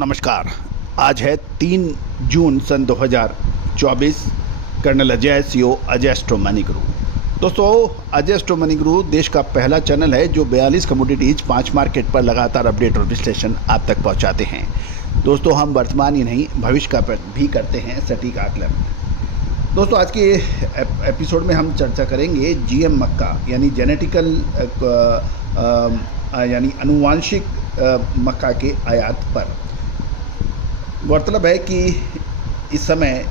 दोस्तों नमस्कार। आज है 3 जून सन 2024। Colonel Ajay CO Ajay astro money guru. दोस्तों अजय एस्ट्रो मनी गुरु देश का पहला चैनल है जो 42 कमोडिटीज 5 मार्केट पर लगातार अपडेट और विश्लेषण आप तक पहुंचाते हैं। दोस्तों हम वर्तमान ही नहीं भविष्य का भी करते हैं सटीक आकलन। दोस्तों आज के एपिसोड में हम चर्चा करेंगे जीएम मक्का यानी जेनेटिकल यानी अनुवांशिक मक्का के आयात पर। गौरतलब है कि इस समय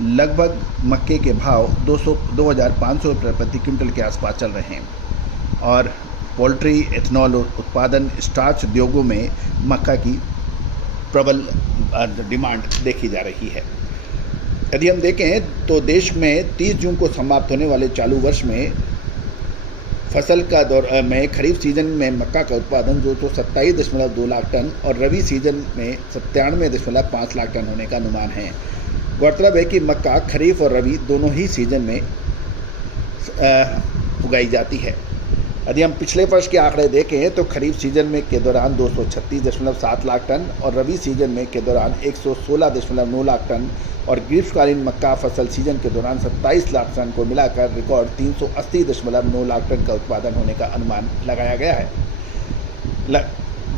लगभग मक्के के भाव 2,500 रुपये प्रति क्विंटल के आसपास चल रहे हैं और पोल्ट्री, एथनॉल उत्पादन, स्टार्च उद्योगों में मक्का की प्रबल डिमांड देखी जा रही है। यदि हम देखें तो देश में 30 जून को समाप्त होने वाले चालू वर्ष में फसल का दौर में खरीफ सीजन में मक्का का उत्पादन 227.2 लाख टन और रबी सीजन में 97.5 लाख टन होने का अनुमान है। गौरतलब है कि मक्का खरीफ और रबी दोनों ही सीजन में उगाई जाती है। यदि हम पिछले वर्ष के आंकड़े देखें तो खरीफ सीजन में के दौरान 236.7 लाख टन और रबी सीजन में के दौरान 116.9 लाख टन और ग्रीष्मकालीन मक्का फसल सीजन के दौरान 27 लाख टन को मिलाकर रिकॉर्ड 380.9 लाख टन का उत्पादन होने का अनुमान लगाया गया है।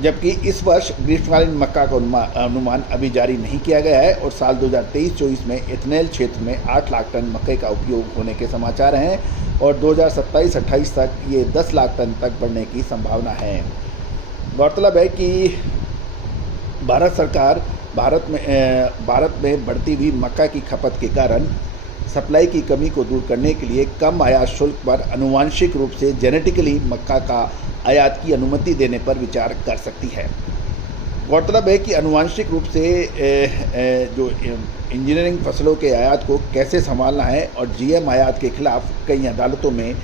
जबकि इस वर्ष ग्रीष्मकालीन मक्का का अनुमान अभी जारी नहीं किया गया है और साल 2023-24 में इथेनॉल क्षेत्र में 8 लाख टन मक्के का उपयोग होने के समाचार हैं और 2027-28 तक ये 10 लाख टन तक बढ़ने की संभावना है। गौरतलब है कि भारत सरकार भारत में बढ़ती हुई मक्का की खपत के कारण सप्लाई की कमी को दूर करने के लिए कम आयात शुल्क पर आनुवांशिक रूप से जेनेटिकली मक्का का आयात की अनुमति देने पर विचार कर सकती है। गौरतलब है कि आनुवांशिक रूप से जो इंजीनियरिंग फसलों के आयात को कैसे संभालना है और जीएम आयात के खिलाफ कई अदालतों में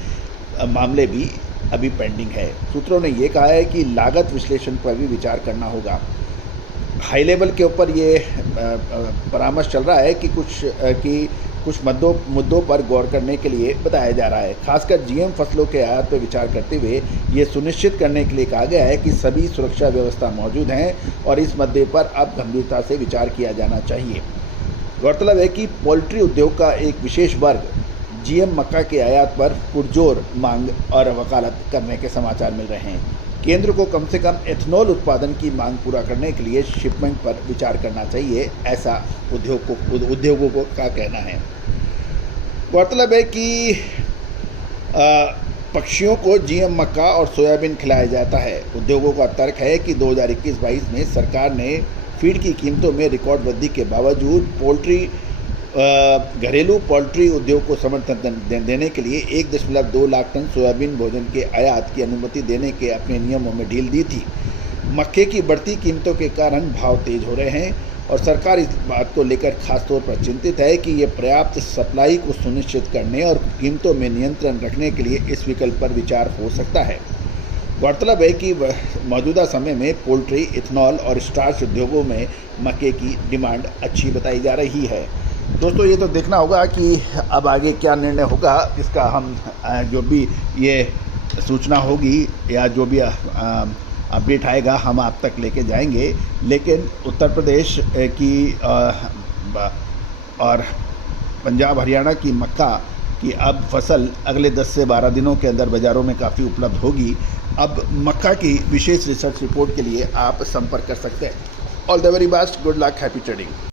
मामले भी अभी पेंडिंग है। सूत्रों ने ये कहा है कि लागत विश्लेषण पर भी विचार करना होगा। हाई लेवल के ऊपर ये परामर्श चल रहा है कि कुछ मुद्दों पर गौर करने के लिए बताया जा रहा है। खासकर जीएम फसलों के आयात पर विचार करते हुए ये सुनिश्चित करने के लिए कहा गया है कि सभी सुरक्षा व्यवस्था मौजूद हैं और इस मुद्दे पर अब गंभीरता से विचार किया जाना चाहिए। गौरतलब है कि पोल्ट्री उद्योग का एक विशेष वर्ग जीएम मक्का के आयात पर पुरजोर मांग और वकालत करने के समाचार मिल रहे हैं। केंद्र को कम से कम एथनॉल उत्पादन की मांग पूरा करने के लिए शिपमेंट पर विचार करना चाहिए, ऐसा उद्योगों का कहना है। गौरतलब है कि पक्षियों को जीएम मक्का और सोयाबीन खिलाया जाता है। उद्योगों का तर्क है कि 2021-22 में सरकार ने फीड की कीमतों में रिकॉर्ड वृद्धि के बावजूद घरेलू पोल्ट्री उद्योग को समर्थन देने के लिए 1.2 लाख टन सोयाबीन भोजन के आयात की अनुमति देने के अपने नियमों में ढील दी थी। मक्के की बढ़ती कीमतों के कारण भाव तेज हो रहे हैं और सरकार इस बात को लेकर खासतौर पर चिंतित है कि ये पर्याप्त सप्लाई को सुनिश्चित करने और कीमतों में नियंत्रण रखने के लिए इस विकल्प पर विचार हो सकता है। गौरतलब है कि मौजूदा समय में पोल्ट्री, इथनॉल और स्टार्च उद्योगों में मक्के की डिमांड अच्छी बताई जा रही है। दोस्तों ये तो देखना होगा कि अब आगे क्या निर्णय होगा। इसका हम जो भी ये सूचना होगी या जो भी अपडेट आएगा हम आप तक लेके जाएंगे। लेकिन उत्तर प्रदेश की और पंजाब हरियाणा की मक्का की अब फसल अगले 10 से 12 दिनों के अंदर बाज़ारों में काफ़ी उपलब्ध होगी। अब मक्का की विशेष रिसर्च रिपोर्ट के लिए आप संपर्क कर सकते हैं। All the very best, good luck, happy trading.